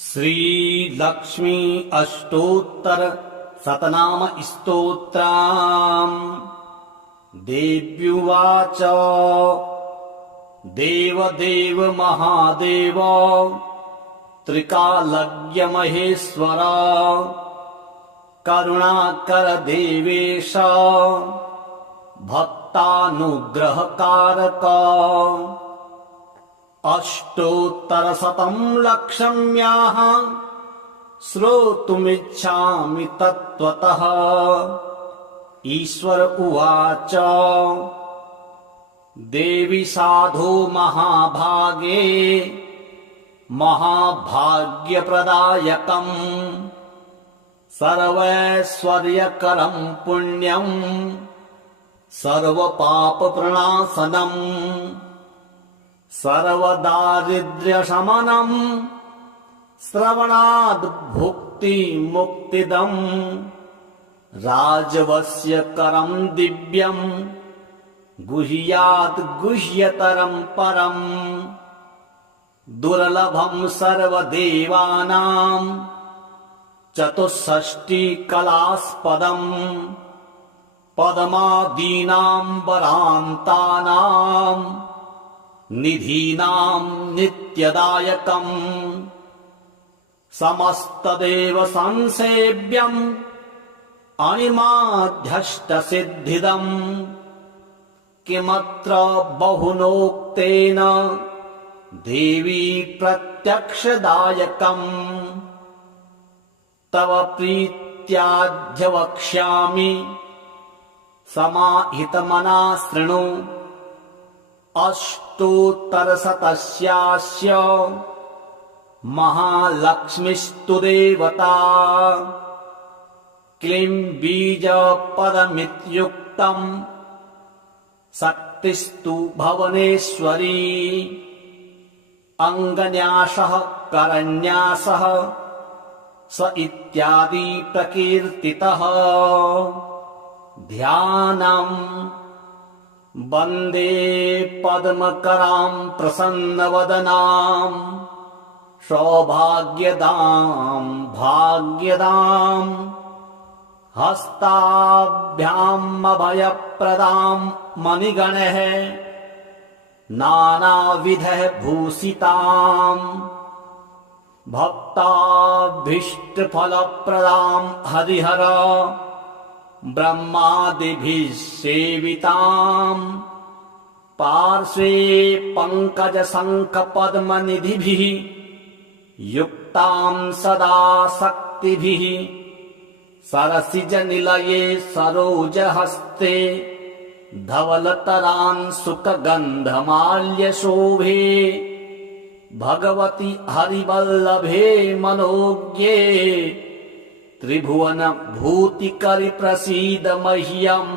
श्री लक्ष्मी अष्टोत्तर शतनाम स्तोत्रम्। देव्युवाच देवदेव महादेव त्रिकालज्ञ महेश्वर करुणाकर देवेश भक्तानुग्रहकारक। अष्टोत्तरशतं लक्षम्याः श्रोतुमिच्छामि तत्त्वतः। ईश्वर उवाच देवी साधो महाभागे महाभाग्यप्रदायकम् सर्वैश्वर्यकरं पुण्यं सर्वपापप्रणाशनम् सर्वदारिद्र्यशमनम् श्रवणाद् भुक्तिमुक्तिदम् राजवश्यकरं दिव्यम् गुह्यात् गुह्यतरं परम् दुर्लभं सर्वदेवानां चतुष्षष्टिकलास्पदम् पद्मादीनाम्बरान्तानां निधीनां नित्यदायकम् समस्तदेव संसेव्यम् अणिमाध्यष्टसिद्धिदम् किमत्र बहुनोक्तेन देवी प्रत्यक्षदायकम् तव प्रीत्याद्य वक्ष्यामि समाहितमना शृणु। अष्टोत्तरशतस्यास्य महालक्ष्मीस्तु देवता क्लीं बीजपदमित्युक्तम् शक्तिस्तु भुवनेश्वरी अङ्गन्यासः करन्यासः स इत्यादि प्रकीर्तितः। ध्यानम् वन्दे पद्मकरां प्रसन्नवदनां सौभाग्यदां भाग्यदां हस्ताभ्यामभयप्रदां मणिगणैः नानाविधैः भूषितां भक्ताभीष्टफलप्रदां हरिहर ब्रह्मादिभिः सेविताम् पार्श्वे पङ्कजशङ्खपद्मनिधिभिः युक्तां सदा शक्तिभिः सरसिजनिलये सरोजहस्ते धवलतरांशुकगन्धमाल्यशोभे भगवति हरिवल्लभे मनोज्ञे त्रिभुवन भूतिकरि प्रसीद मह्यम्।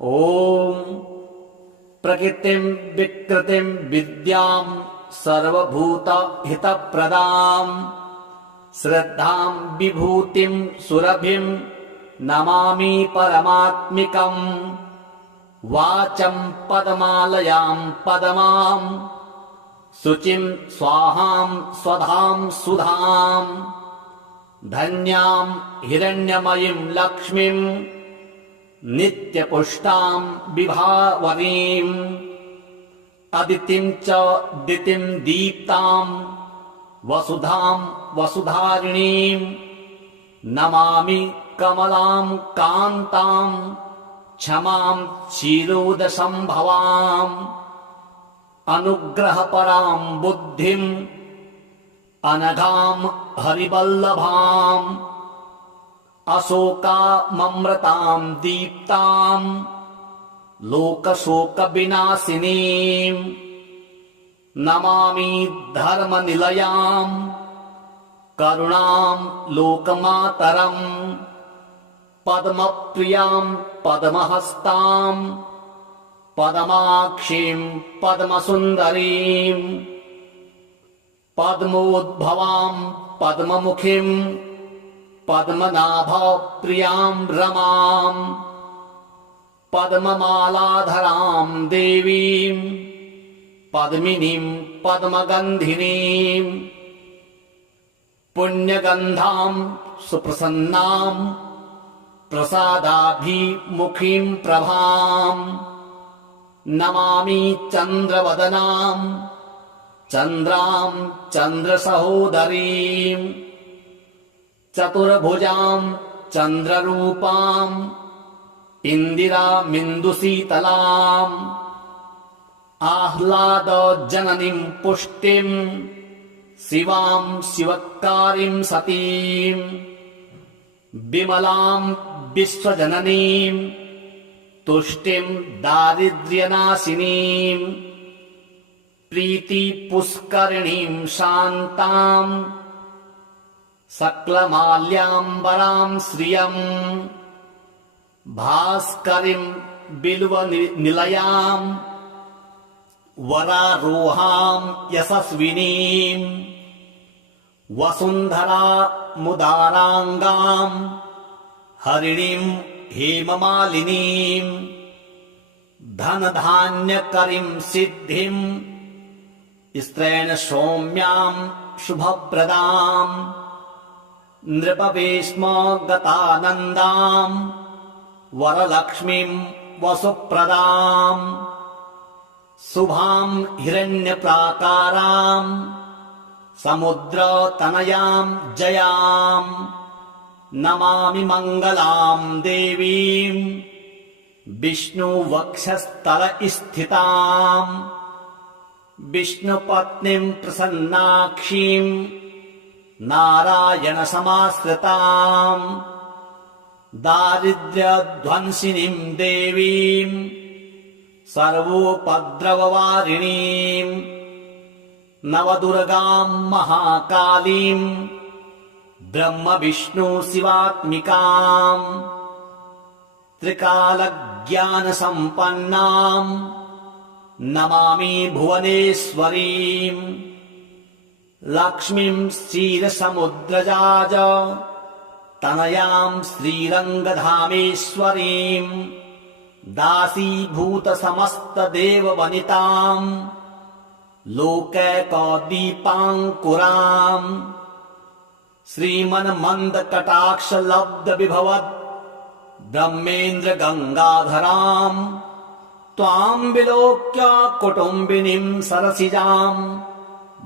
ॐ प्रकृतिं विकृतिं विद्यां सर्वभूतहितप्रदां श्रद्धां विभूतिं सुरभिं नमामि परमात्मिकम्। वाचं पद्मालयां पद्मां शुचिं स्वाहां स्वधां सुधां धन्यां हिरण्यमयीं लक्ष्मीं नित्यपुष्टां विभावरीम् अदितिं च दितिं दीप्तां वसुधां वसुधारिणीं नमामि कमलां कान्तां क्षमां क्षीरोदसंभवाम् अनुग्रहपरां बुद्धिं अनघां हरिवल्लभाम् अशोकाममृतां दीप्तां लोकशोकविनाशिनीं नमामि धर्मनिलयां करुणां लोकमातरम् पद्मप्रियां पद्महस्तां पद्माक्षीं पद्मसुन्दरीं पद्मोद्भवां पद्ममुखीं पद्मनाभप्रियां रमां पद्ममालाधरां देवीं पद्मिनीं पद्मगन्धिनीं पुण्यगन्धां सुप्रसन्नां प्रसादाभिमुखीं प्रभां नमामि चन्द्रवदनां चन्द्रां चन्द्रसहोदरीं चतुर्भुजां चन्द्ररूपां इन्दिरामिन्दुशीतलाम् आह्लादजननीं पुष्टिं शिवां शिवकारीं सतीं विमलां विश्वजननीं तुष्टिं दारिद्र्यनाशिनीं प्रीतिपुष्करिणीं शान्तां सकलमाल्याम्बरां श्रियं भास्करीं बिल्वनिलयां वरारोहां यशस्विनीं वसुन्धरामुदाराङ्गां हरिणीं हेममालिनीं धनधान्यकरीं सिद्धिं स्त्रैण सौम्यां शुभप्रदां नृपवेश्मगतानन्दां वरलक्ष्मीं वसुप्रदां शुभां हिरण्यप्राकारां समुद्रतनयां जयां नमामि मङ्गलां देवीं विष्णुवक्षस्थलस्थितां विष्णुपत्नीं प्रसन्नाक्षीं नारायणसमाश्रितां दारिद्र्यध्वंसिनीं देवीं सर्वोपद्रववारिणीं नवदुर्गां महाकालीं ब्रह्मविष्णुशिवात्मिकां त्रिकालज्ञानसम्पन्नां नमामि भुवनेश्वरीं लक्ष्मीं क्षीरसमुद्रजाज तनयां श्रीरङ्गधामेश्वरीं दासीभूतसमस्तदेववनितां लोकैकदीपाङ्कुरां श्रीमन्मन्दकटाक्षलब्धविभवद् ब्रह्मेन्द्रगङ्गाधरां त्वां विलोक्य कुटुम्बिनीं सरसिजां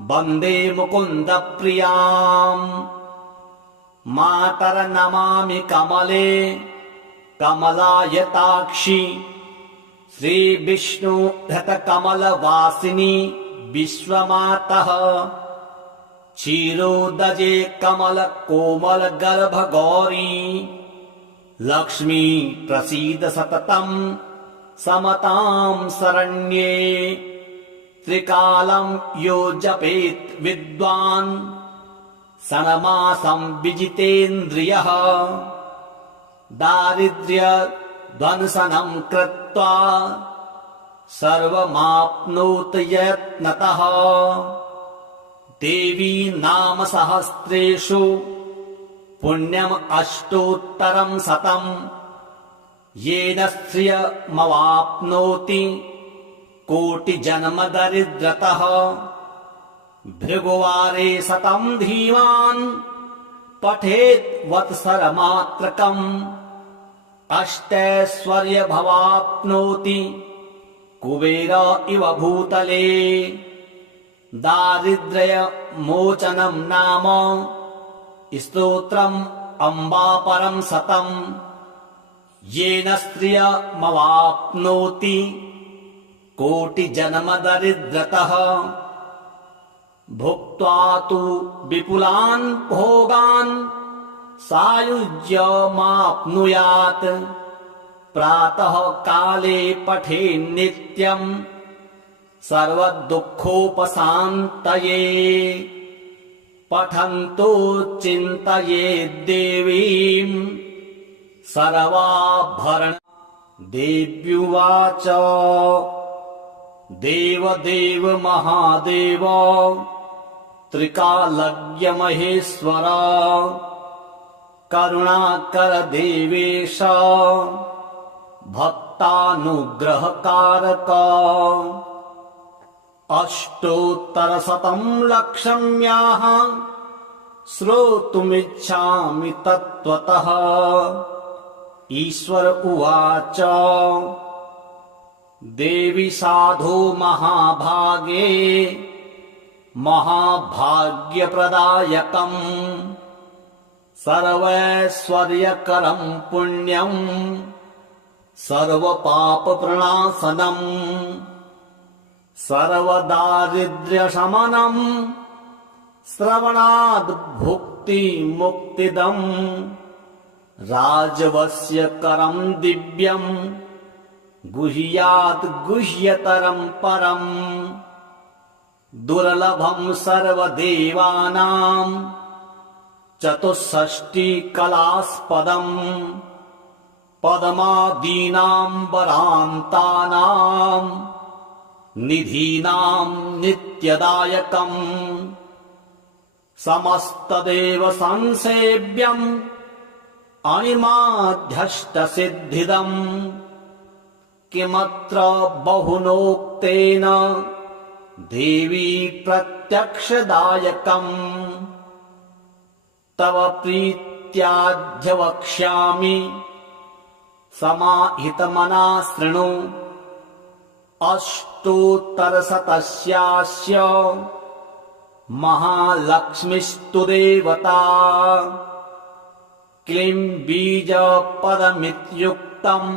वन्दे मुकुन्दप्रियां मातर्नमामि कमले कमलायताक्षि श्रीविष्णुधृतकमलवासिनि विश्वमातः क्षीरोदजे कमलकोमलगर्भगौरी लक्ष्मी प्रसीद सततं समतां शरण्ये त्रिकालं यो जपेत् विद्वान् षण्मासं विजितेन्द्रियः दारिद्र्यध्वंसनं कृत्वा सर्वमाप्नोत यत्नतः देवी नाम सहस्रेषु पुण्यम् अष्टोत्तरं शतं येन श्रियमवाप्नोति कोटिजन्मदरिद्रतः भृगुवारे शतं धीमान् पठेत् वत्सरमात्रकम् अष्टैश्वर्यमवाप्नोति कुबेर इव भूतले दारिद्र्यमोचनं नाम स्तोत्रम् अम्बापरं शतं येन श्रियमवाप्नोति कोटिजन्मदरिद्रतः भुक्त्वा तु विपुलान् भोगान् सायुज्यमाप्नुयात् प्रातः काले पठेन्नित्यम् सर्वदुःखोपशान्तये पठन्तो चिन्तयेद्देवीं सर्वाभरण देव्युवाच देवदेव महादेव त्रिकालज्ञ महेश्वर करुणाकर देवेश भक्तानुग्रहकारक अष्टोत्तरशतं लक्षम्याः श्रोतुमिच्छामि तत्त्वतः। ईश्वर उवाच देवी साधो महाभागे महाभाग्यप्रदायकम् सर्वैश्वर्यकरम् पुण्यम् सर्वपापप्रणाशनम् सर्वदारिद्र्यशमनम् श्रवणाद् भुक्तिमुक्तिदम् राजवस्यकरम् दिव्यम् गुह्यात् गुह्यतरम् परम् दुर्लभम् सर्वदेवानाम् चतुष्षष्टिकलास्पदम् पद्मादीनाम् वरान्तानाम् निधीनाम् नित्यदायकम् समस्तदेव संसेव्यम् अणिमाध्यष्टसिद्धिदम् किमत्र बहुनोक्तेन देवी प्रत्यक्षदायकम् तव प्रीत्याद्य समाहितमना शृणु अष्टोत्तरशतस्यास्य महालक्ष्मीस्तु देवता क्लीं बीजपदमित्युक्तम्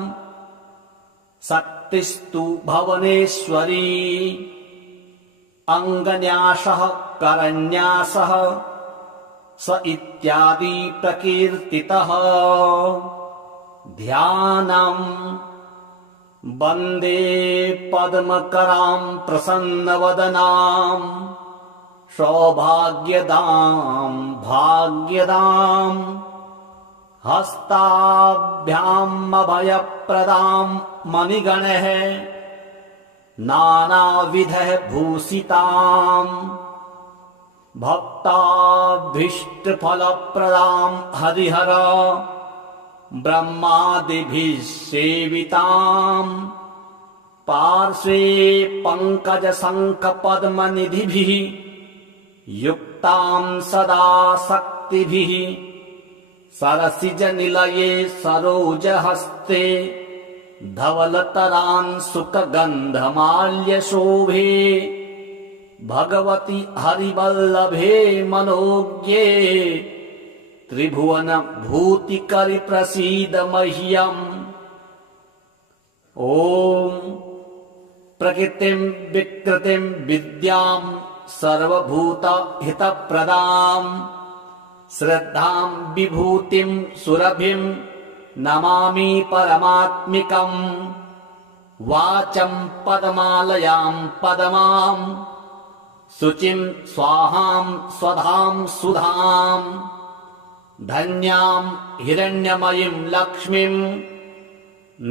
शक्तिस्तु भुवनेश्वरी अङ्गन्यासः करन्यासः स इत्यादि प्रकीर्तितः ध्यानम् वन्दे पद्मकरां प्रसन्नवदनां सौभाग्यदां भाग्यदां हस्ताभ्याम् अभयप्रदां मणिगणैः नानाविधैः भूषिताम् भक्ताभीष्टफलप्रदां हरिहर ब्रह्मादिभिः सेविताम् पार्श्वे पङ्कजशङ्खपद्मनिधिभिः युक्तां सदा शक्तिभिः सरसिजनिलये सरोजहस्ते धवलतरांशुकगन्धमाल्यशोभे भगवति हरिवल्लभे मनोज्ञे त्रिभुवन भूतिकरि प्रसीद मह्यम्। ॐ प्रकृतिं विकृतिं विद्यां सर्वभूतहितप्रदां श्रद्धां विभूतिं सुरभिं नमामि परमात्मिकम्। वाचं पद्मालयां पद्मां शुचिं स्वाहां स्वधां सुधां धन्यां हिरण्यमयीं लक्ष्मीं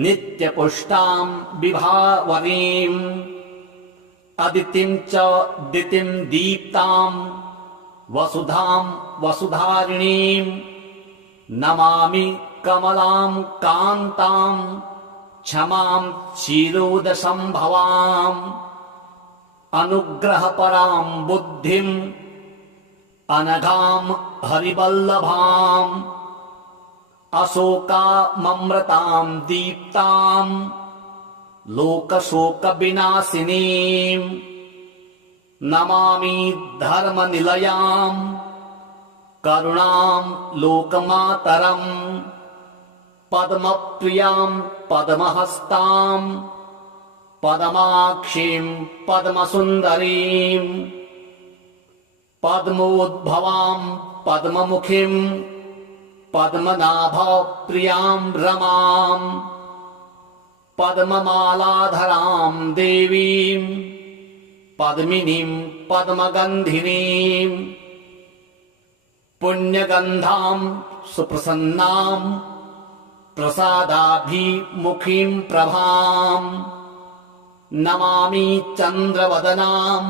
नित्यपुष्टां विभावरीम् अदितिं च दितिं दीप्तां वसुधां वसुधारिणीं नमामि कमलां कान्तां क्षमां क्षीरोदसंभवाम् अनुग्रहपरां बुद्धिं अनघां हरिवल्लभाम् अशोकाममृतां दीप्तां लोकशोकविनाशिनीं नमामि धर्मनिलयां करुणां लोकमातरम् पद्मप्रियां पद्महस्तां पद्माक्षीं पद्मसुन्दरीं पद्मोद्भवां पद्ममुखीं पद्मनाभप्रियां रमां पद्ममालाधरां देवीं पद्मिनीं पद्मगन्धिनीं पुण्यगन्धां सुप्रसन्नां प्रसादाभिमुखीं प्रभां नमामि चन्द्रवदनां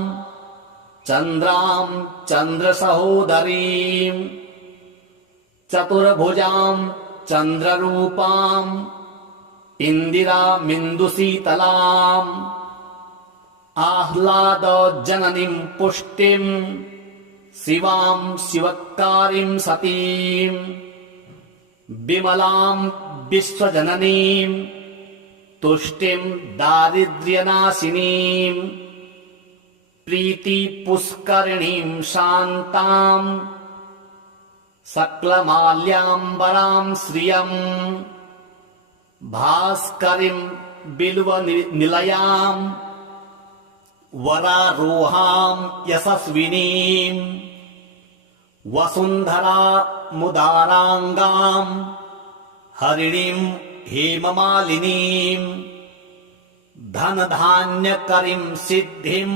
चन्द्रां चन्द्रसहोदरीं चतुर्भुजां चन्द्ररूपां इन्दिरामिन्दुशीतलाम् आह्लादजननीं पुष्टिं शिवां शिवकारीं सतीं विमलां विश्वजननीं तुष्टिं दारिद्र्यनाशिनीं प्रीतिपुष्करिणीं शान्तां सकलमाल्याम्बरां श्रियं भास्करीं बिल्वनिलयां वरारोहां यशस्विनीं वसुन्धरा मुदाराङ्गां हरिणीं हेममालिनीं धनधान्यकरीं सिद्धिं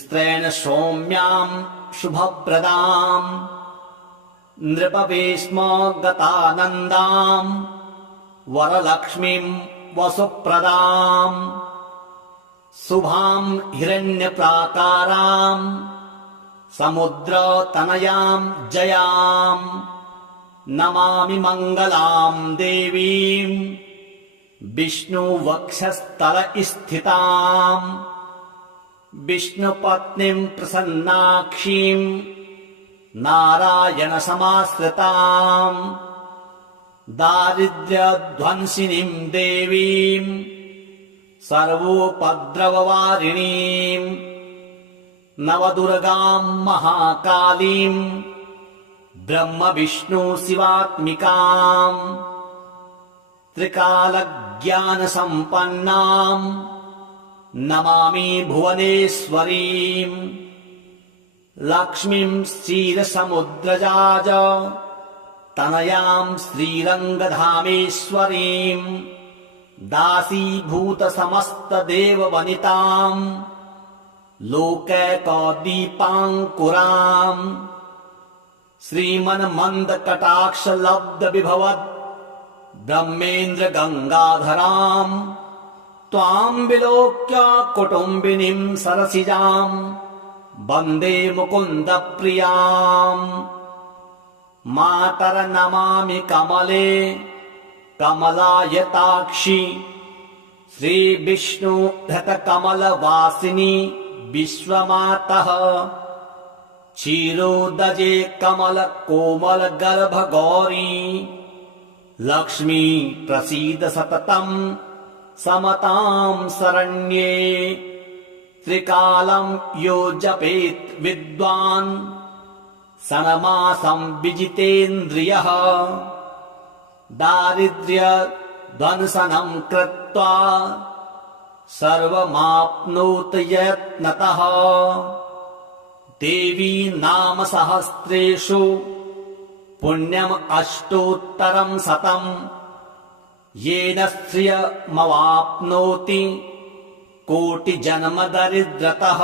स्त्रैण सौम्यां शुभप्रदां नृपवेश्मगतानन्दां वरलक्ष्मीं वसुप्रदां शुभां हिरण्यप्राकारां समुद्रतनयां जयां नमामि मङ्गलां देवीं विष्णुवक्षस्थलस्थितां विष्णुपत्नीं प्रसन्नाक्षीं नारायणसमाश्रितां दारिद्र्यध्वंसिनीं देवीं सर्वोपद्रववारिणीं नवदुर्गां महाकालीं ब्रह्मविष्णुशिवात्मिकां त्रिकालज्ञानसम्पन्नां नमामि भुवनेश्वरीं लक्ष्मीं क्षीरसमुद्रजाज तनयां श्रीरङ्गधामेश्वरीं दासीभूतसमस्तदेववनितां लोकैकदीपाङ्कुरां श्रीमन्मन्दकटाक्षलब्धविभवद् ब्रह्मेन्द्रगङ्गाधरां त्वां विलोक्य कुटुम्बिनीं सरसिजां वन्दे मुकुन्दप्रियां मातर्नमामि कमले कमलायताक्षि श्रीविष्णुधृतकमलवासिनि विश्वमातः क्षीरोदजे कमलकोमलगर्भगौरी लक्ष्मी प्रसीद सततं समतां शरण्ये त्रिकालं यो जपेत् विद्वान् षण्मासं विजितेन्द्रियः दारिद्र्यध्वंसनं कृत्वा सर्वमाप्नोति यत्नतः देवी नाम सहस्रेषु पुण्यम् अष्टोत्तरं शतं येन श्रियमवाप्नोति कोटिजन्मदरिद्रतः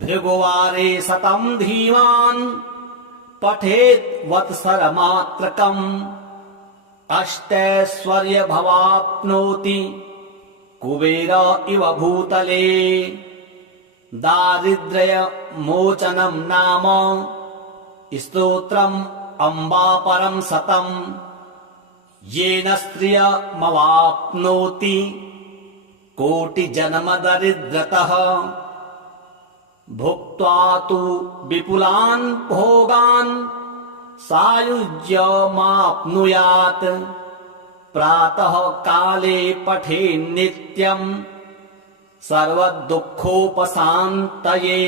भृगुवारे शतं धीमान् पठेत् वत्सरमात्रकम् अष्टैश्वर्यमवाप्नोति कुबेर इव भूतले दारिद्र्यमोचनं नाम स्तोत्रम् अम्बापरं शतं येन श्रियमवाप्नोति कोटिजन्मदरिद्रतः भुक्त्वा तु विपुलान् भोगान् सायुज्यमाप्नुयात् प्रातः काले पठेन्नित्यम् सर्वदुःखोपशान्तये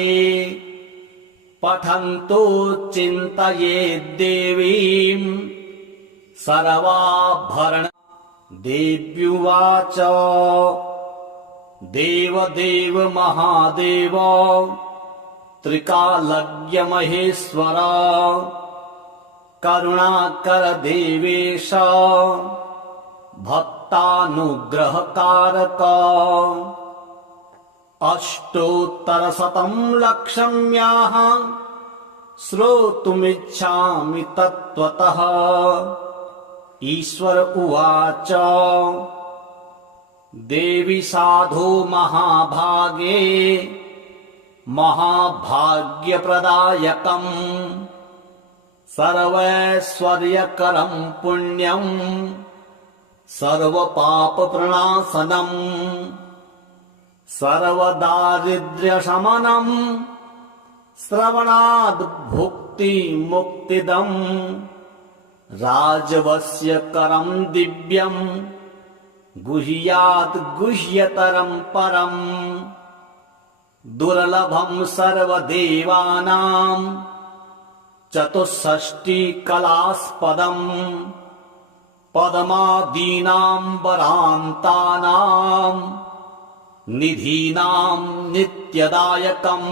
पठन्तो चिन्तयेद्देवीं सर्वाभरण देव्युवाच देवदेव महादेव त्रिकालज्ञ महेश्वर करुणाकर देवेश भक्तानुग्रहकारक अष्टोत्तरशतं लक्ष्म्याः श्रोतुमिच्छामि तत्त्वतः ईश्वर उवाच देवी साधो महाभागे महाभाग्यप्रदायकम् सर्वैश्वर्यकरं पुण्यम् सर्वपापप्रणाशनम् सर्वदारिद्र्यशमनम् श्रवणाद् भुक्ति मुक्तिदम् राजवस्य करम् दिव्यम् गुह्यात् गुह्यतरम् परम् दुर्लभम् सर्वदेवानाम् चतुष्षष्टिकलास्पदम् पद्मादीनाम् वरान्तानाम् निधीनाम् नित्यदायकम्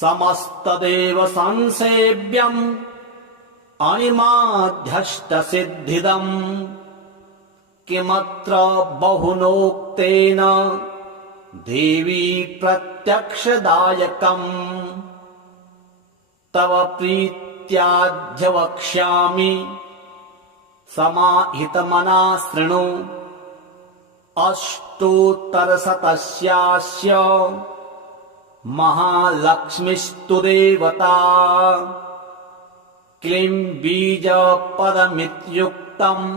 समस्तदेव संसेव्यम् अणिमाध्यष्टसिद्धिदम् किमत्र बहुनोक्तेन देवी प्रत्यक्षदायकम् तव प्रीत्याद्य वक्ष्यामि समाहितमना शृणु अष्टोत्तरशतस्यास्य महालक्ष्मीस्तु देवता क्लीं बीजपदमित्युक्तम्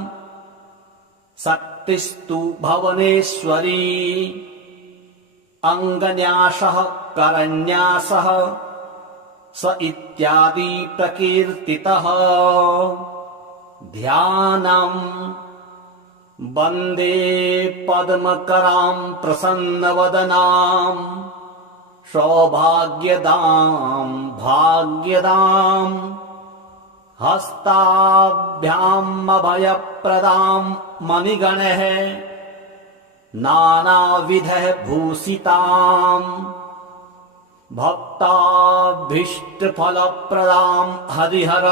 शक्तिस्तु भुवनेश्वरी अङ्गन्यासः करन्यासः स इत्यादि प्रकीर्तितः ध्यानम् वन्दे पद्मकरां प्रसन्नवदनां सौभाग्यदां भाग्यदां हस्ताभ्याम् अभयप्रदां मणिगणैः नानाविधैः भूषिताम् भक्ताभीष्टफलप्रदां हरिहर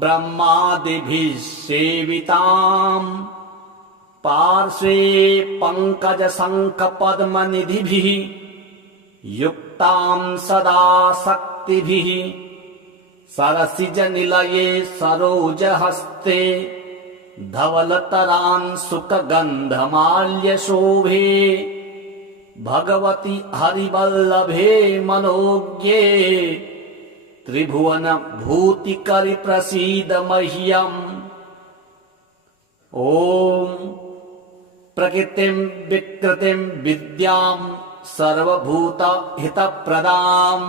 ब्रह्मादिभिः सेविताम् पार्श्वे पङ्कजशङ्खपद्मनिधिभिः युक्तां सदा शक्तिभिः सरसिजनिलये सरोजहस्ते धवलतरांशुकगन्धमाल्यशोभे भगवति हरिवल्लभे मनोज्ञे त्रिभुवनभूतिकरि प्रसीद मह्यम् ॐ प्रकृतिं विकृतिं विद्यां सर्वभूतहितप्रदां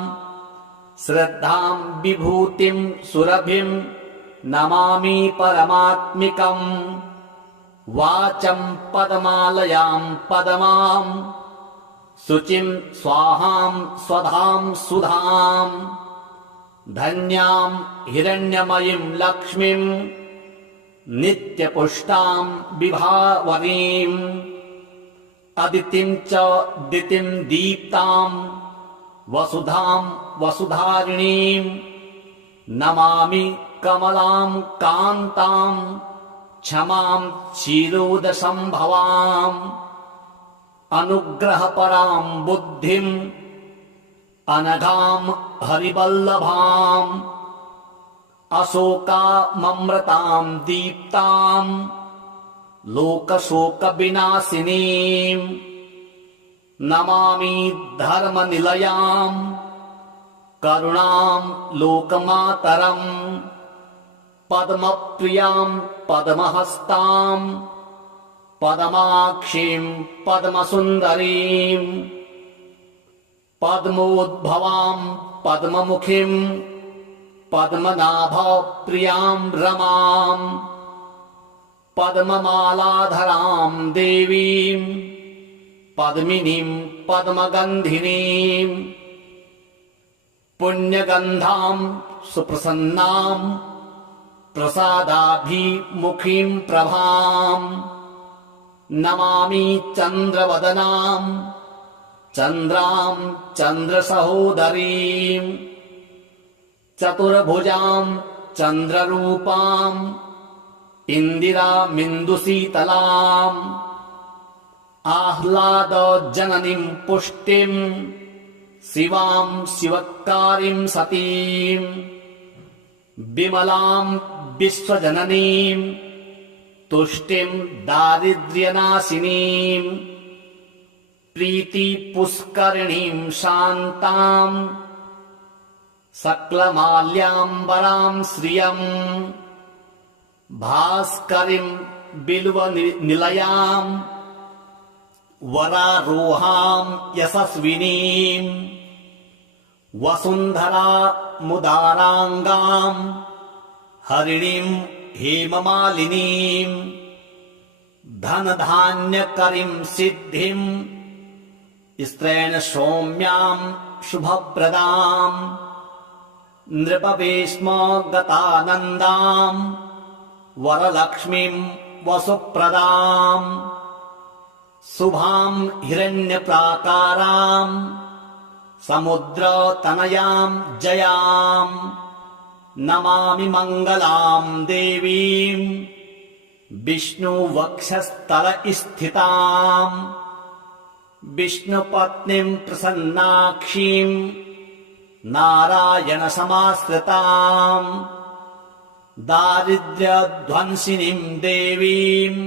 श्रद्धां विभूतिं सुरभिं नमामि परमात्मिकम् वाचं पद्मालयां पद्मां शुचिं स्वाहां स्वधां सुधां धन्यां हिरण्यमयीं लक्ष्मीं नित्यपुष्टां विभावरीम् अदितिं च दितिं दीप्तां वसुधां वसुधारिणीं नमामि कमलां कान्तां क्षमां क्षीरोदसम्भवाम् अनुग्रहपरां बुद्धिम् अनघां हरिवल्लभाम् अशोकाममृतां दीप्तां लोकशोकविनाशिनीं नमामि धर्मनिलयां करुणां लोकमातरम् पद्मप्रियां पद्महस्तां पद्माक्षीं पद्मसुन्दरीं पद्मोद्भवां पद्ममुखीं पद्मनाभप्रियां रमां पद्ममालाधरां देवीं पद्मिनीं पद्मगन्धिनीं पुण्यगन्धां सुप्रसन्नां प्रसादाभिमुखीं प्रभां नमामि चन्द्रवदनां चन्द्रां चन्द्रसहोदरीं चतुर्भुजां चन्द्ररूपां इन्दिरामिन्दुशीतलाम् आह्लादजननीं पुष्टिं शिवां शिवकारीं सतीं विमलां विश्वजननीं तुष्टिं दारिद्र्यनाशिनीं प्रीतिपुष्करिणीं शान्तां सकलमाल्याम्बरां श्रियं भास्करीं बिल्वनिलयां वरारोहां यशस्विनीं वसुन्धरा मुदाराङ्गाम् हरिणीम् हेममालिनीम् धनधान्यकरीम् सिद्धिम् स्त्रेण सौम्याम् शुभप्रदाम् नृपवेश्म गतानन्दाम् वरलक्ष्मीम् वसुप्रदाम् शुभाम् हिरण्यप्राकाराम् समुद्रतनयाम् जयाम् नमामि मङ्गलाम् देवीम् विष्णुवक्षस्थलस्थिताम् विष्णुपत्नीम् प्रसन्नाक्षीम् नारायणसमाश्रिताम् दारिद्र्यध्वंसिनीम् देवीम्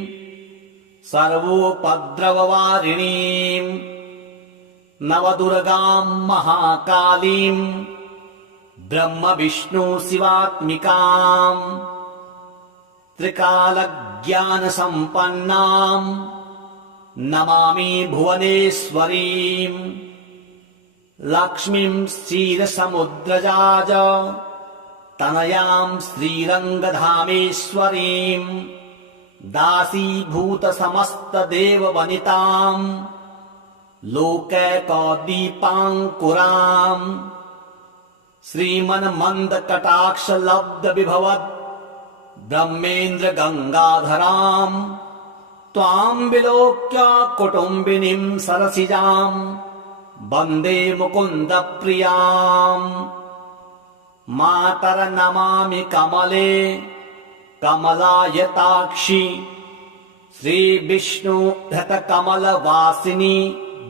सर्वोपद्रववारिणीम् नवदुर्गाम् महाकालीम् ब्रह्मविष्णुशिवात्मिकाम् त्रिकालज्ञानसम्पन्नाम् नमामि भुवनेश्वरीम् लक्ष्मीम् क्षीरसमुद्रजाज तनयाम् श्रीरङ्गधामेश्वरीम् दासीभूतसमस्तदेववनिताम् लोकैकदीपाङ्कुराम् श्रीमन्मन्दकटाक्षलब्धविभवद् ब्रह्मेन्द्रगङ्गाधराम् त्वाम् विलोक्य कुटुम्बिनीम् सरसिजाम् वन्दे मुकुन्दप्रियाम् मातरनमामि कमले कमलायताक्षि श्रीविष्णुधृतकमलवासिनि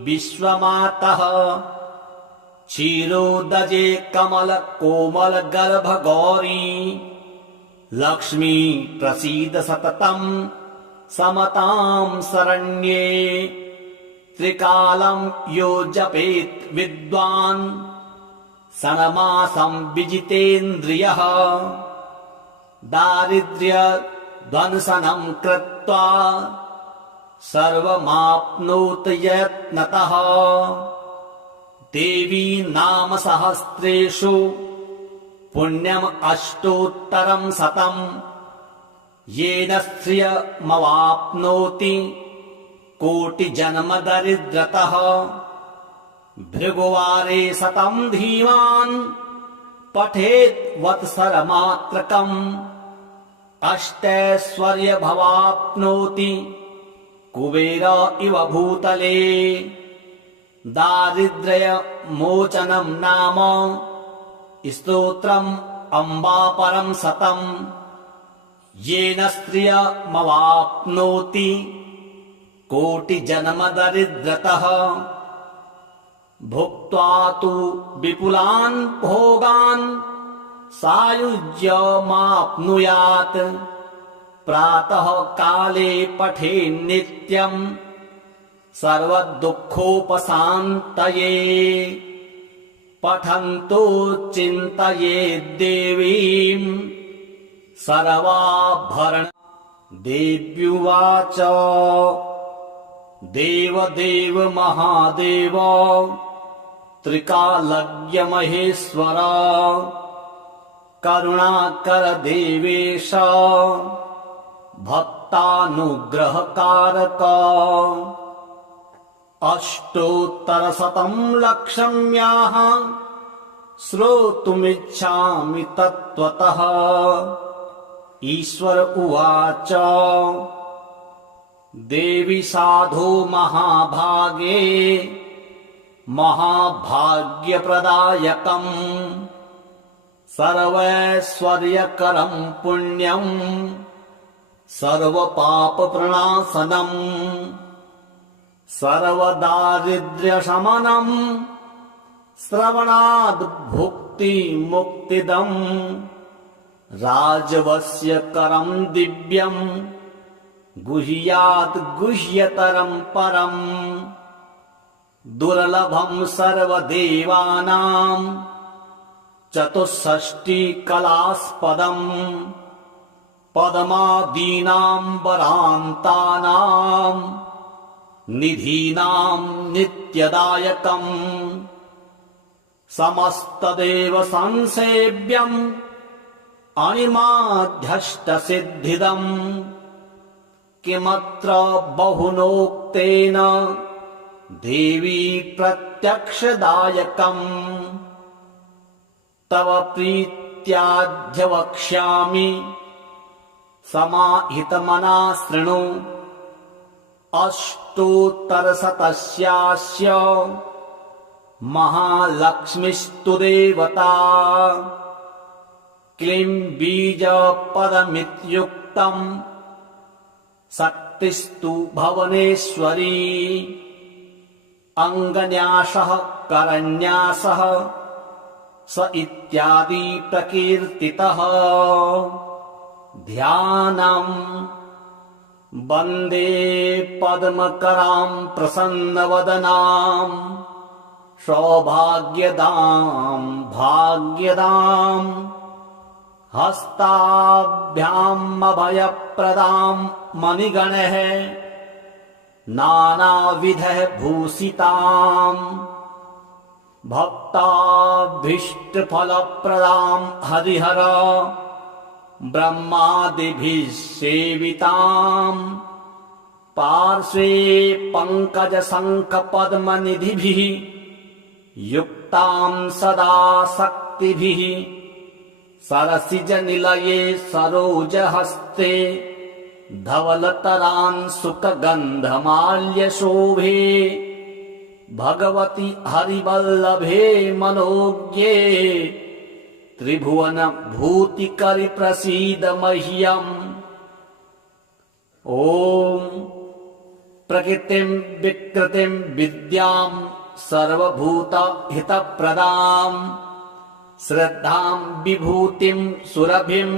विश्वमातः क्षीरोदजे कमलकोमलगर्भगौरी लक्ष्मी प्रसीद सततम् समताम् शरण्ये त्रिकालम् यो जपेत् विद्वान् षण्मासम् विजितेन्द्रियः दारिद्र्यध्वंसनम् कृत्वा सर्वमाप्नोत यत्नतः देवी नाम सहस्रेषु पुण्यम् अष्टोत्तरम् शतम् येन श्रियमवाप्नोति कोटिजन्मदरिद्रतः भृगुवारे शतम् धीमान् पठेत् वत्सरमात्रकम् अष्टैश्वर्यमवाप्नोति कुबेर इव भूतले दारिद्र्यमोचनम् नाम स्तोत्रम् अम्बापरम् शतम् येन श्रियमवाप्नोति कोटिजन्मदरिद्रतः भुक्त्वा तु विपुलान् भोगान् सायुज्यमाप्नुयात् प्रातः काले पठेन्नित्यम् सर्वदुःखोपशान्तये पठन्तो चिन्तयेद्देवीम् सर्वाभरण देव्युवाच देवदेव महादेव त्रिकालज्ञ महेश्वर करुणाकर देवेश भक्तानुग्रहकारक अष्टोत्तरशतम् लक्षम्याः श्रोतुमिच्छामि तत्त्वतः ईश्वर उवाच देवी साधो महाभागे महाभाग्यप्रदायकम् सर्वैश्वर्यकरम् पुण्यम् सर्वपापप्रणाशनम् सर्वदारिद्र्यशमनम् श्रवणाद् भुक्तिमुक्तिदम् राजवस्यकरम् दिव्यम् गुह्यात् गुह्यतरम् परम् दुर्लभम् सर्वदेवानाम् चतुष्षष्टिकलास्पदम् पद्मादीनाम् वरान्तानाम् निधीनाम् नित्यदायकम् समस्तदेव संसेव्यम् अणिमाध्यष्टसिद्धिदम् किमत्र बहुनोक्तेन देवी प्रत्यक्षदायकम् तव प्रीत्याद्य वक्ष्यामि समाहितमना शृणु अष्टोत्तरशतस्यास्य महालक्ष्मीस्तु देवता क्लीं बीजपदमित्युक्तम् शक्तिस्तु भुवनेश्वरी अङ्गन्यासः करन्यासः स इत्यादि प्रकीर्तितः ध्यानम् वन्दे पद्मकरां प्रसन्नवदनां सौभाग्यदां भाग्यदां हस्ताभ्याम् अभयप्रदां मणिगणैः नानाविधः भूषितां भक्ताभीष्टफलप्रदां हरिहर ब्रह्मादिभिः सेवितां पार्श्वे पङ्कजशङ्खपद्मनिधिभिः युक्तां सदा शक्तिभिः सरसिजनिलये सरोजहस्ते धवलतरांशुकगन्धमाल्यशोभे भगवति हरिवल्लभे मनोज्ञे त्रिभुवनभूतिकरि प्रसीद मह्यम् ॐ प्रकृतिं विकृतिं विद्यां सर्वभूतहितप्रदां श्रद्धां विभूतिं सुरभिं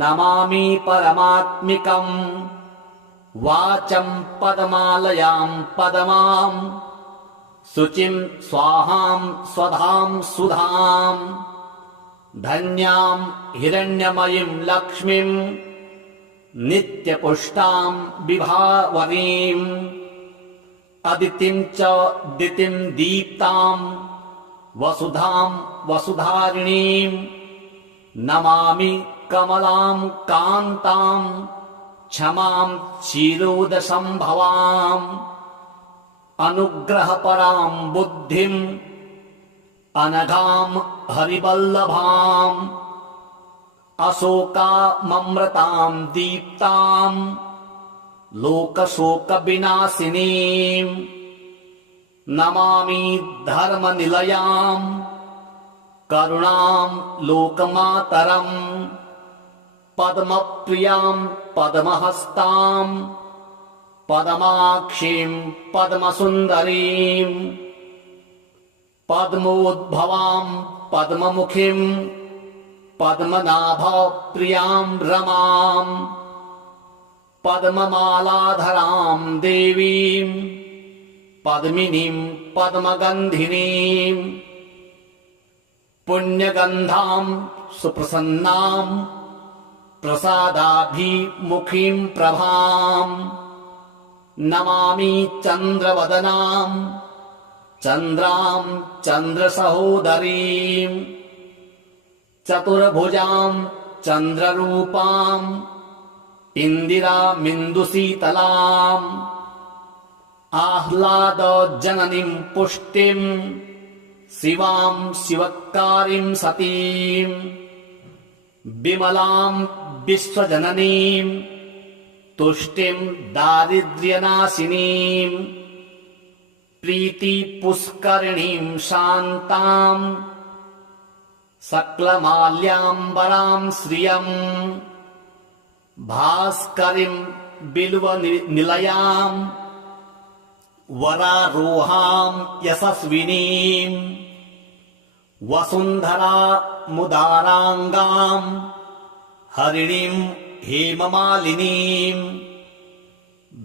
नमामि परमात्मिकम् वाचं पदमालयां पदमां शुचिं स्वाहां स्वधां सुधां धन्यां हिरण्यमयीं लक्ष्मीं नित्यपुष्टां विभावरीम् अदितिं च दितिं दीप्तां वसुधां वसुधारिणीं नमामि कमलां कान्तां क्षमां क्षीरोदसम्भवाम् अनुग्रहपरां बुद्धिम् अनघां हरिवल्लभाम् अशोकाममृतां दीप्तां लोकशोकविनाशिनीं नमामि धर्मनिलयां करुणां लोकमातरम् पद्मप्रियां पद्महस्तां पद्माक्षीं पद्मसुन्दरीं पद्मोद्भवां पद्ममुखीं पद्मनाभप्रियां रमां पद्ममालाधरां देवीं पद्मिनीं पद्मगन्धिनीं पुण्यगन्धां सुप्रसन्नां प्रसादाभिमुखीं प्रभां नमामि चन्द्रवदनां चन्द्रां चन्द्रसहोदरीं चतुर्भुजां चन्द्ररूपां इन्दिरामिन्दुशीतलाम् आह्लादजननीं पुष्टिं शिवां शिवकारीं सतीं विमलां विश्वजननीं तुष्टिं दारिद्र्यनाशिनीं प्रीतिपुष्करिणीं शान्तां सकलमाल्याम्बरां श्रियं भास्करीं बिल्वनिलयां वरारोहां यशस्विनीं वसुन्धरामुदाराङ्गां हरिणीं हेममालिनीं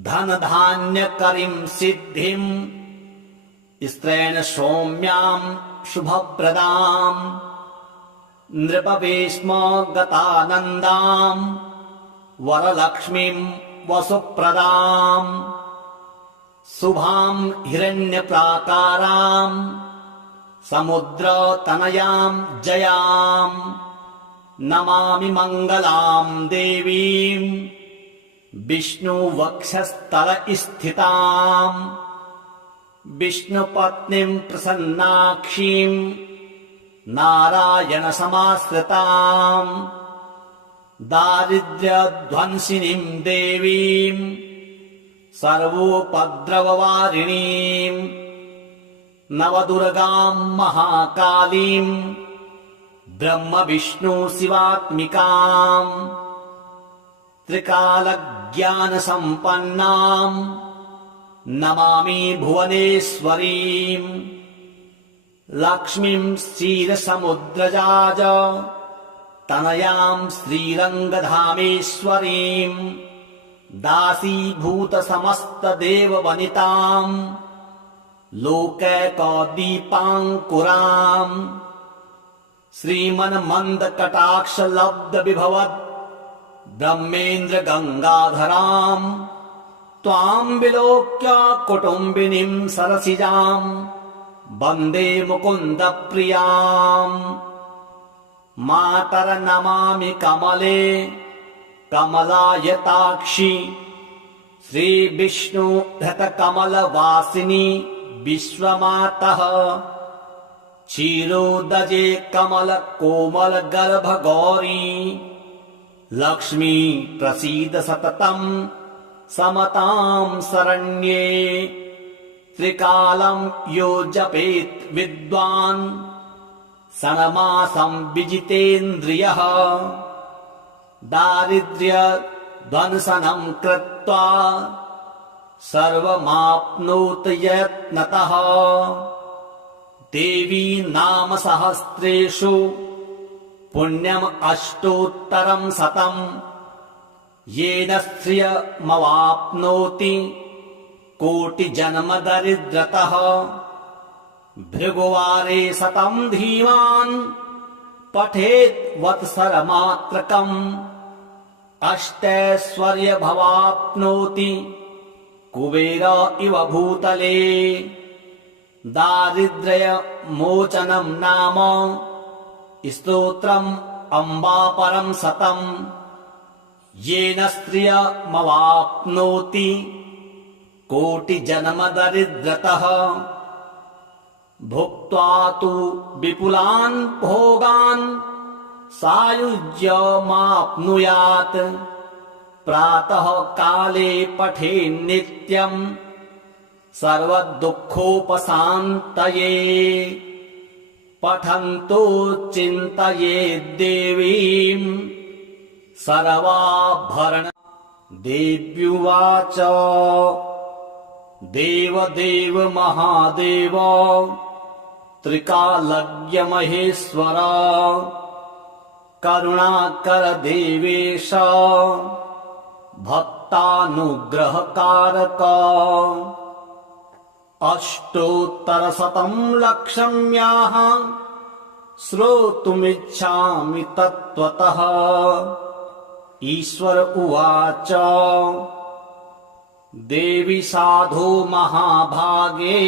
धनधान्यकरीं सिद्धिं स्त्रैण सौम्यां शुभप्रदां नृपवेश्मगतानन्दां वरलक्ष्मीं वसुप्रदां शुभां हिरण्यप्राकारां समुद्रतनयां जयां नमामि मङ्गलां देवीं विष्णुवक्षस्थलस्थितां विष्णुपत्नीं प्रसन्नाक्षीं नारायणसमाश्रितां दारिद्र्यध्वंसिनीं देवीं सर्वोपद्रववारिणीं नवदुर्गां महाकालीं ब्रह्मविष्णुशिवात्मिकां त्रिकालज्ञानसम्पन्नां नमामि भुवनेश्वरीं लक्ष्मीं क्षीरसमुद्रजाज तनयां श्रीरङ्गधामेश्वरीं दासीभूतसमस्तदेववनितां लोकैकदीपाङ्कुराम् श्रीमन्मन्दकटाक्षलब्धविभवद् ब्रह्मेन्द्रगङ्गाधरां त्वां विलोक्य कुटुम्बिनीं सरसिजां वन्दे मुकुन्दप्रियाम् मातर्नमामि कमले कमलायताक्षि श्रीविष्णुधृतकमलवासिनि विश्वमातः क्षीरोदजे कमलकोमलगर्भगौरी लक्ष्मी प्रसीद सततं समतां शरण्ये त्रिकालं यो जपेत् विद्वान् षण्मासं विजितेन्द्रियः दारिद्र्यध्वंसनं कृत्वा सर्वमाप्नोत यत्नतः देवी नाम सहस्रेषु पुण्यम् अष्टोत्तरं शतं येन श्रियमवाप्नोति कोटिजन्मदरिद्रतः भृगुवारे शतं धीमान् पठेत् वत्सरमात्रकम् अष्टैश्वर्यमवाप्नोति कुबेर इव भूतले दारिद्र्यमोचनं नाम स्तोत्रम् अम्बापरं शतं येन स्त्रियमवाप्नोति कोटिजन्मदरिद्रतः भुक्त्वा तु विपुलान् भोगान् सायुज्यमाप्नुयात् प्रातः काले पठेन्नित्यम् सर्वदुःखोपशान्तये पठन्तो चिन्तयेद्देवीं सर्वाभरण देव्युवाच देवदेव महादेव त्रिकालज्ञ महेश्वर करुणाकर देवेश भक्तानुग्रहकारक अष्टोत्तरशतं लक्ष्म्याः श्रोतुमिच्छामि तत्त्वतः ईश्वर उवाच देवी साधो महाभागे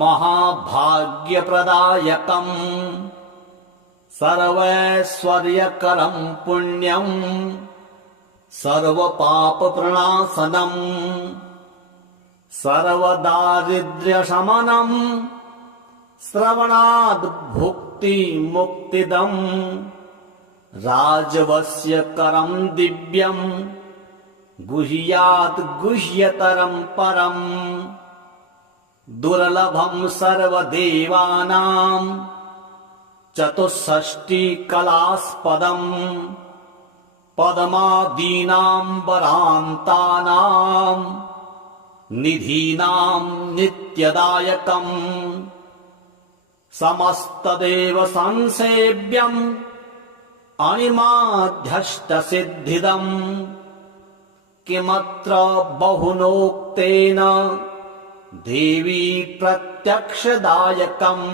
महाभाग्यप्रदायकम् सर्वैश्वर्यकरं पुण्यम् सर्वपापप्रणाशनम् सर्वदारिद्र्यशमनम् श्रवणाद् भुक्तिमुक्तिदम् राजवस्यकरं दिव्यम् गुह्यात् गुह्यतरं परम् दुर्लभं सर्वदेवानां चतुष्षष्टिकलास्पदम् पद्मादीनां वरान्तानां निधीनां नित्यदायकम् समस्तदेव संसेव्यम् अणिमाध्यष्टसिद्धिदम् किमत्र बहुनोक्तेन देवी प्रत्यक्षदायकम्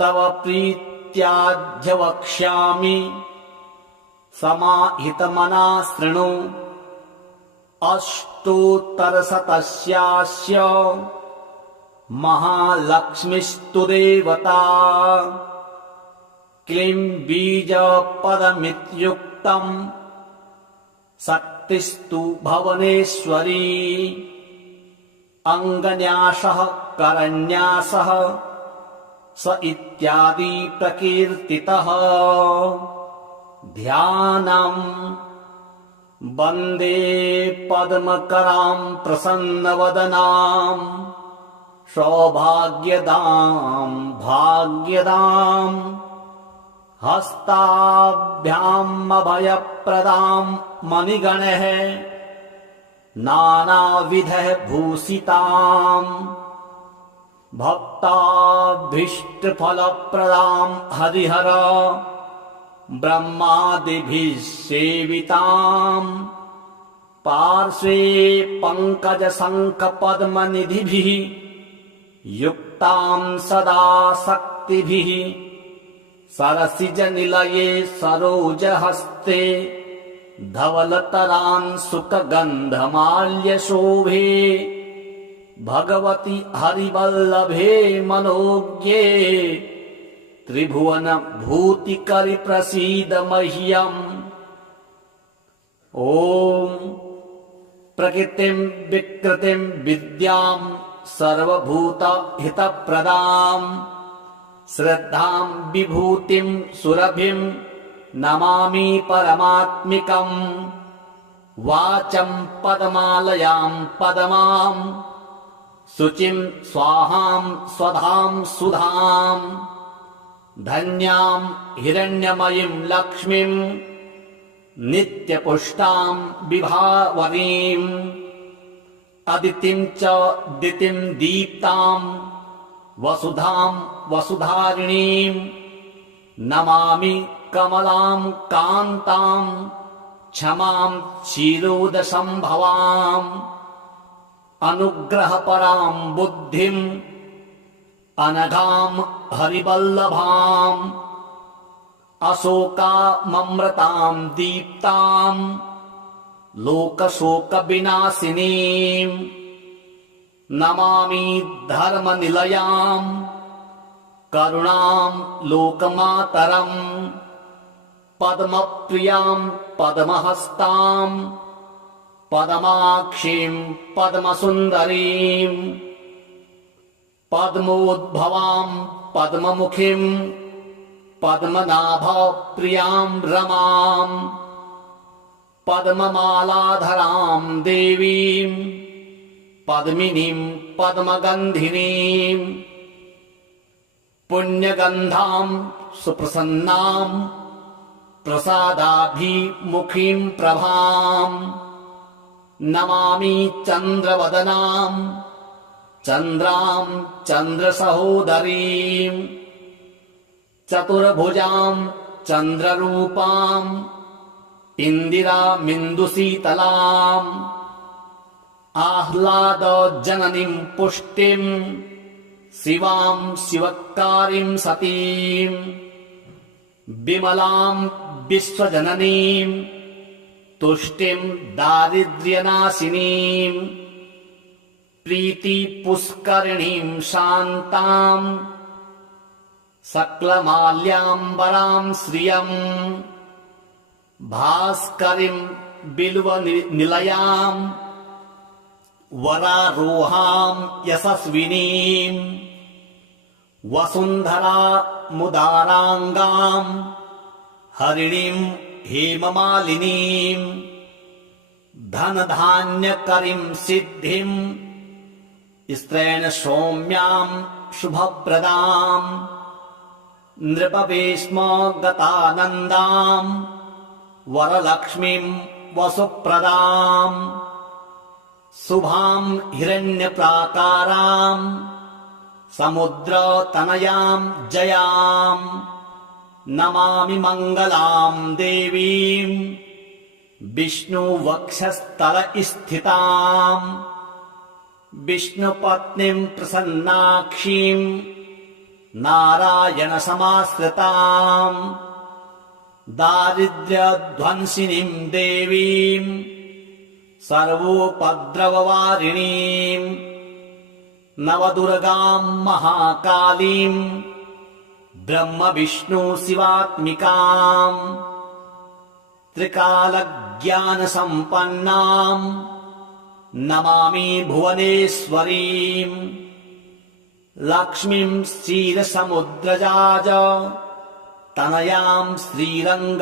तव प्रीत्याद्य वक्ष्यामि समाहितमना शृणु अष्टोत्तरशतस्यास्य महालक्ष्मीस्तु देवता क्लीं बीजपदमित्युक्तम् शक्तिस्तु भुवनेश्वरी अङ्गन्यासः करन्यासः स इत्यादि प्रकीर्तितः ध्यानम् वन्दे पद्मकरां प्रसन्नवदनां सौभाग्यदां भाग्यदां हस्ताभ्याम् अभयप्रदां मणिगणैः नानाविधः भूषितां भक्ताभीष्टफलप्रदां हरिहर ब्रह्मादिभिः सेवितां पार्श्वे पङ्कजशङ्खपद्मनिधिभिः युक्तां सदा शक्तिभिः सरसिजनिलये सरोजहस्ते धवलतरांशुकगन्धमाल्यशोभे भगवति हरिवल्लभे मनोज्ञे त्रिभुवन भूतिकरि प्रसीद मह्यम् ॐ प्रकृतिं विकृतिं विद्यां सर्वभूत हितप्रदां श्रद्धां विभूतिं सुरभिं नमामि परमात्मिकम् वाचं पदमालयां पदमां शुचिं स्वाहां स्वधां सुधां धन्यां हिरण्यमयीं लक्ष्मीं नित्यपुष्टां विभावरीं अदितिं च दितिं दीप्तां वसुधां वसुधारिणीं नमामि कमलां कान्तां क्षमां क्षीरोदसंभवाम् अनुग्रहपरां बुद्धिम् अनघां हरिवल्लभाम् अशोकाममृतां दीप्तां लोकशोकविनाशिनीं नमामि धर्मनिलयां करुणां लोकमातरम् पद्मप्रियां पद्महस्तां पद्माक्षीं पद्मसुन्दरीं पद्मोद्भवां पद्ममुखीं पद्मनाभप्रियां रमां पद्ममालाधरां देवीं पद्मिनीं पद्मगन्धिनीं पुण्यगन्धां सुप्रसन्नां प्रसादाभिमुखीं प्रभां नमामि चन्द्रवदनां चन्द्रां चन्द्रसहोदरीं चतुर्भुजां चन्द्ररूपां इन्दिरामिन्दुशीतलाम् आह्लादजननीं पुष्टिं शिवां शिवकारीं सतीं विमलां विश्वजननीं तुष्टिं दारिद्र्यनाशिनीं प्रीतिपुष्करिणीं शान्तां सकलमाल्याम्बरां श्रियं भास्करीं बिल्वनिलयां वरारोहां यशस्विनीं वसुन्धरामुदाराङ्गां हरिणीं हेममालिनीं धनधान्यकरीं सिद्धिं स्त्रैण सौम्यां शुभप्रदां नृपवेश्मगतानन्दां वरलक्ष्मीं वसुप्रदां शुभां हिरण्यप्राकारां समुद्रतनयां जयां नमामि मङ्गलां देवीं विष्णुवक्षस्थलस्थितां विष्णुपत्नीं प्रसन्नाक्षीं नारायणसमाश्रितां दारिद्र्यध्वंसिनीं देवीं सर्वोपद्रववारिणीं नवदुर्गां महाकालीं ब्रह्म विष्णु शिवात्मिकां त्रिकालज्ञानसम्पन्नां नमामि भुवनेश्वरीं लक्ष्मीं क्षीरसमुद्रजाज तनयां श्रीरङ्गधामेश्वरीं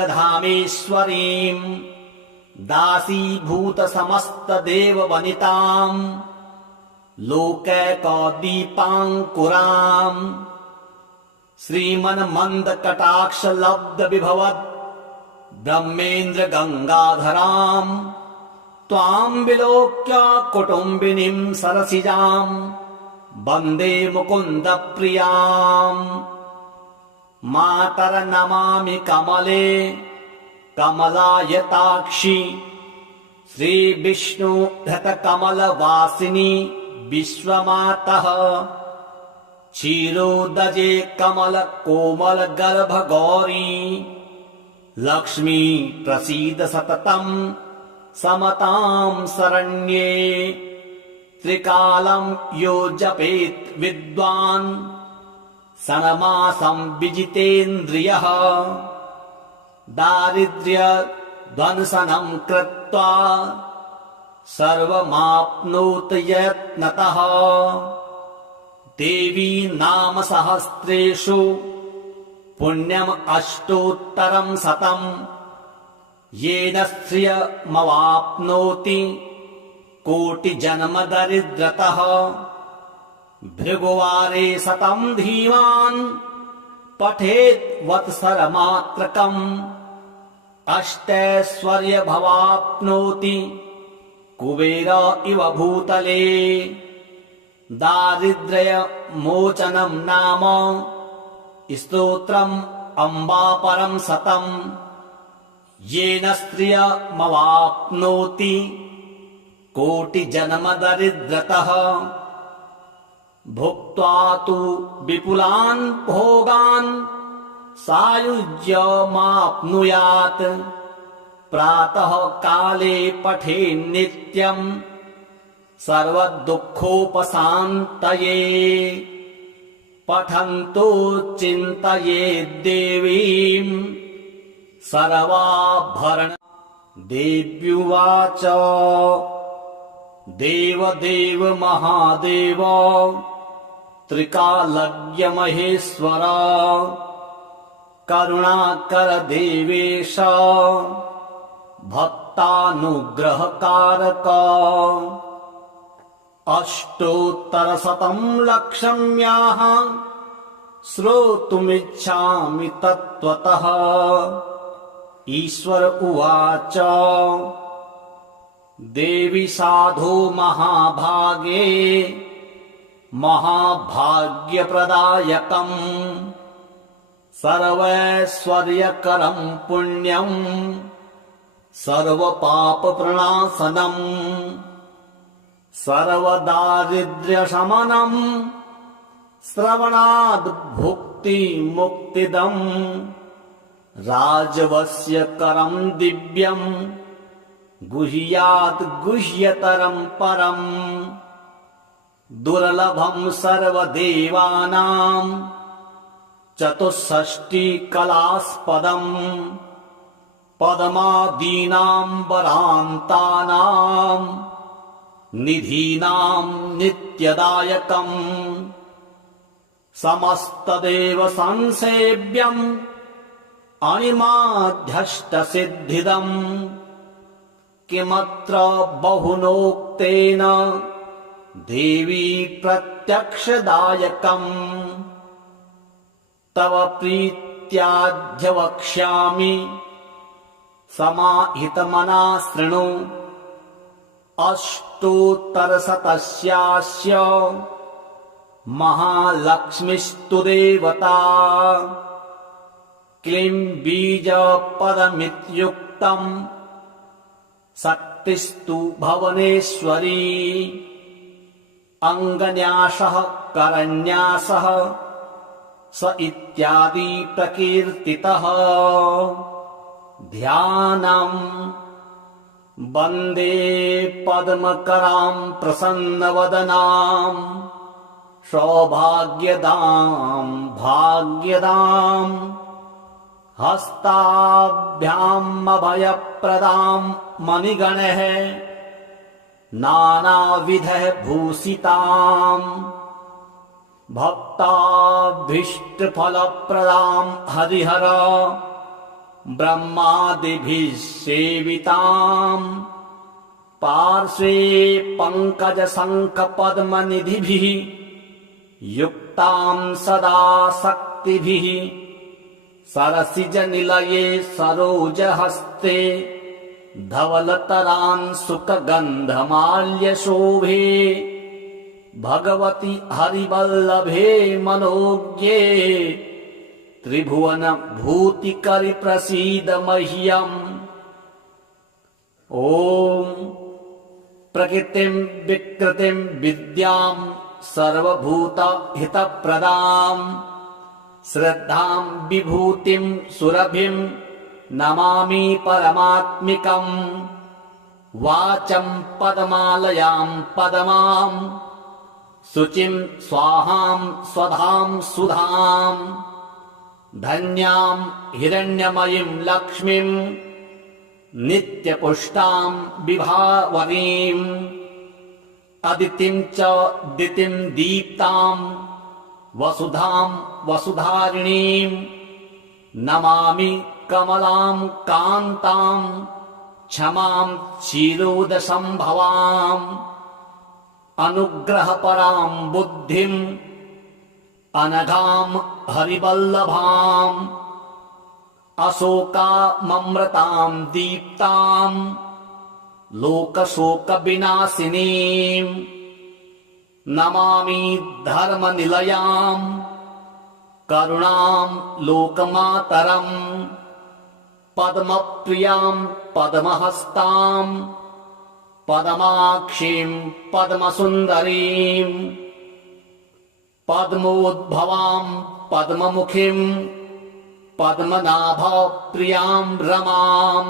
दासीभूतसमस्तदेववनितां लोकैकदीपाङ्कुराम् श्रीमन्मन्दकटाक्षलब्धविभवद् ब्रह्मेन्द्र गङ्गाधराम् त्वां विलोक्य कुटुम्बिनीं सरसिजां वन्दे मुकुन्दप्रियाम् मातर्नमामि कमले कमलायताक्षि श्रीविष्णुधृतकमलवासिनि विश्वमातः क्षीरोदजे कमलकोमलगर्भगौरी लक्ष्मी प्रसीद सततं समतां शरण्ये त्रिकालं यो जपेत् विद्वान् षण्मासं विजितेन्द्रियः दारिद्र्यध्वंसनं कृत्वा सर्वमाप्नोत यत्नतः देवी नाम सहस्रेषु पुण्यम् अष्टोत्तरं शतं येन श्रियमवाप्नोति कोटिजन्मदरिद्रतः भृगुवारे शतं धीमान् पठेत् वत्सरमात्रकम् अष्टैश्वर्यमवाप्नोति कुबेर इव भूतले दारिद्र्यमोचनं नाम स्तोत्रम् अम्बापरं शतं येन स्त्रियमवाप्नोति कोटिजन्मदरिद्रतः भुक्त्वा तु विपुलान् भोगान् सायुज्यमाप्नुयात् प्रातः काले पठेन्नित्यम् सर्वदुःखोपशान्तये पठन्तो चिन्तयेद्देवीम् सर्वाभरण देव्युवाच देवदेव महादेव त्रिकालज्ञ महेश्वर करुणाकर देवेश भक्तानुग्रहकारक अष्टोत्तरशतं लक्ष्म्याः श्रोतुमिच्छामि तत्त्वतः ईश्वर उवाच देवी साधो महाभागे महाभाग्यप्रदायकम् सर्वैश्वर्यकरं पुण्यं सर्वपापप्रणाशनम् सर्वदारिद्र्यशमनम् श्रवणाद् भुक्तिमुक्तिदम् राजवस्यकरं दिव्यम् गुह्यात् गुह्यतरं परम् दुर्लभं सर्वदेवानां चतुष्षष्टिकलास्पदम् पद्मादीनां वरान्तानां निधीनां नित्यदायकम् समस्तदेव संसेव्यम् अणिमाध्यष्टसिद्धिदम् किमत्र बहुनोक्तेन देवी प्रत्यक्षदायकम् तव प्रीत्याद्य वक्ष्यामि समाहितमना शृणु अष्टोत्तरशतस्यास्य महालक्ष्मीस्तु देवता क्लीं बीजपदमित्युक्तम् शक्तिस्तु भुवनेश्वरी अङ्गन्यासः करन्यासः स इत्यादि प्रकीर्तितः ध्यानम् वन्दे पद्मकरां प्रसन्नवदनां सौभाग्यदां भाग्यदां हस्ताभ्याम् अभयप्रदां मणिगणैः नानाविधः भूषितां भक्ताभीष्टफलप्रदां हरिहर ब्रह्मादिभिः सेवितां पार्श्वे पङ्कजशङ्खपद्मनिधिभिः युक्तां सदा शक्तिभिः सरसिजनिलये सरोजहस्ते धवलतरांशुकगन्धमाल्यशोभे भगवति हरिवल्लभे मनोज्ञे त्रिभुवनभूतिकरि प्रसीद मह्यम्। ॐ प्रकृतिं विकृतिं विद्यां सर्वभूतहितप्रदां श्रद्धां विभूतिं सुरभिं नमामि परमात्मिकम्। वाचं पदमालयां पदमां शुचिं स्वाहां स्वधां सुधां धन्यां हिरण्यमयीं लक्ष्मीं नित्यपुष्टां विभावरीम् अदितिं च दितिं दीप्तां वसुधां वसुधारिणीं नमामि कमलां कान्तां क्षमां क्षीरोदसंभवाम् अनुग्रहपरां बुद्धिम् अनघां हरिवल्लभाम् अशोकाममृतां दीप्तां लोकशोकविनाशिनीं नमामि धर्मनिलयां करुणां लोकमातरम् पद्मप्रियां पद्महस्तां पद्माक्षीं पद्मसुन्दरीं पद्मोद्भवां पद्ममुखीं पद्मनाभप्रियां रमां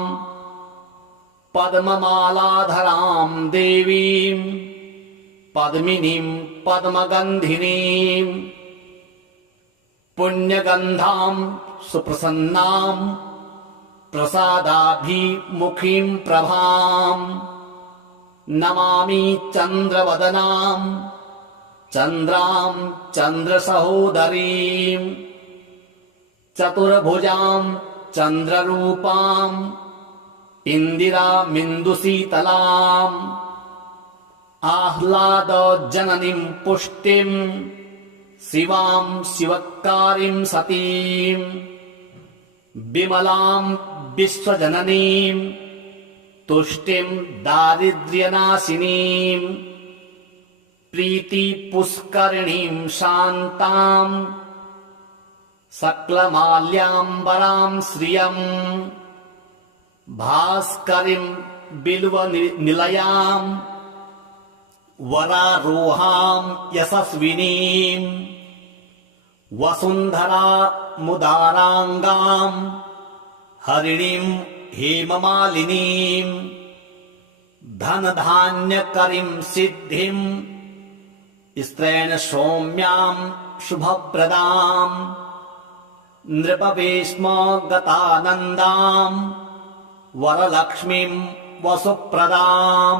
पद्ममालाधरां देवीं पद्मिनीं पद्मगन्धिनीं पुण्यगन्धां सुप्रसन्नां प्रसादाभिमुखीं प्रभां नमामि चन्द्रवदनां चन्द्रां चन्द्रसहोदरीं चतुर्भुजां चन्द्ररूपां इन्दिरामिन्दुशीतलाम् आह्लादजननीं पुष्टिं शिवां शिवकारीं सतीं विमलां विश्वजननीं तुष्टिं दारिद्र्यनाशिनीं प्रीतिपुष्करिणीं शान्तां सकलमाल्याम्बरां श्रियम् भास्करीं बिल्वनिलयां वरारोहां यशस्विनीं वसुन्धरामुदाराङ्गां हरिणीं हेममालिनीं धनधान्यकरीं सिद्धिं स्त्रैण सौम्यां शुभप्रदां नृपवेश्मगतानन्दां वरलक्ष्मीं वसुप्रदां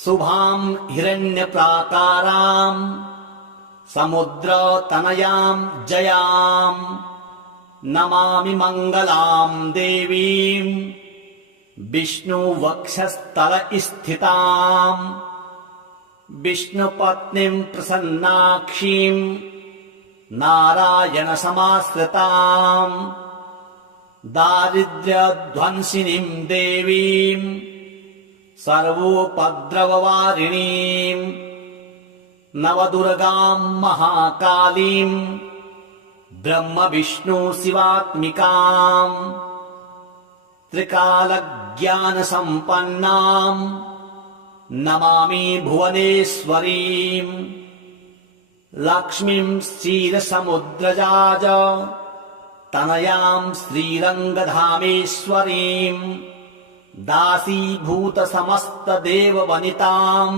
शुभां हिरण्यप्राकारां समुद्रतनयां जयां नमामि मङ्गलां देवीं विष्णुवक्षस्थलस्थितां विष्णुपत्नीं प्रसन्नाक्षीं नारायणसमाश्रितां दारिद्र्यध्वंसिनीं देवीं सर्वोपद्रववारिणीं नवदुर्गां महाकालीं ब्रह्मविष्णुशिवात्मिकां त्रिकालज्ञानसम्पन्नां नमामि भुवनेश्वरीं लक्ष्मीं क्षीरसमुद्रजाज तनयां श्रीरङ्गधामेश्वरीं दासीभूतसमस्तदेववनितां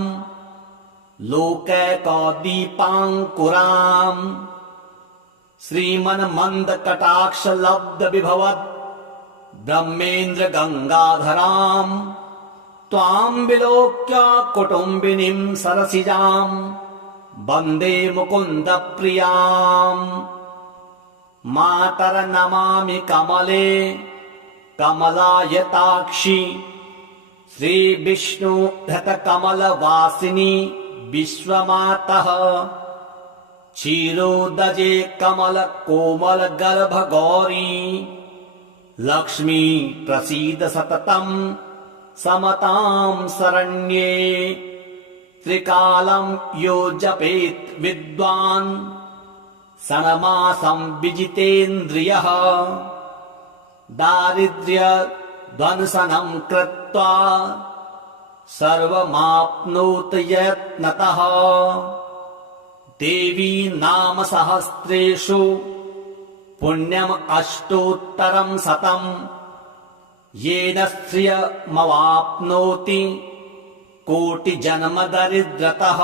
लोकैकदीपाङ्कुराम् श्रीमन्मन्दकटाक्षलब्धविभवद् ब्रह्मेन्द्र गङ्गाधराम् त्वाम् विलोक्य कुटुम्बिनीम् सरसिजाम् वन्दे मुकुन्द प्रियाम्। मातर नमामि कमले कमलायताक्षि श्रीविष्णु धृतकमलवासिनि विश्वमातः क्षीरोदजे कमल कोमल गर्भ गौरी लक्ष्मी प्रसीद सततम् समतां शरण्ये। त्रिकालं यो जपेत् विद्वान् षण्मासं विजितेन्द्रियः दारिद्र्यध्वंसनं कृत्वा सर्वमाप्नोति यत्नतः। देवी नाम सहस्रेषु पुण्यम् अष्टोत्तरं शतम् येन श्रियमवाप्नोति कोटिजन्म दरिद्रतः।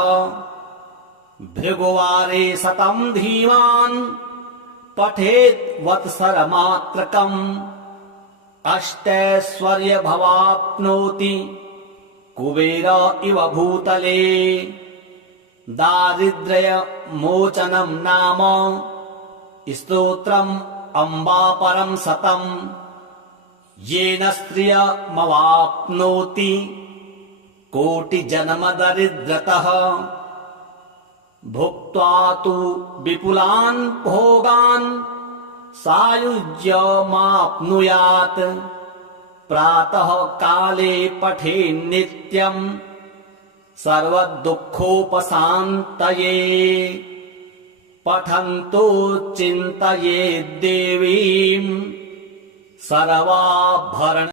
भृगुवारे शतं धीमान् पठेत् वत्सरमात्रकम् अष्टैश्वर्यमवाप्नोति कुबेर इव भूतले। दारिद्र्यमोचनं नाम स्तोत्रम् अम्बापरं शतम् येन श्रियमवाप्नोति कोटिजन्म दरिद्रतः। भुक्त्वा तु विपुलान् भोगान् सायुज्यमाप्नुयात्। प्रातः काले पठेन्नित्यम् सर्वदुःखोपशान्तये। पठन्तो चिन्तयेद्देवीम् सर्वाभरण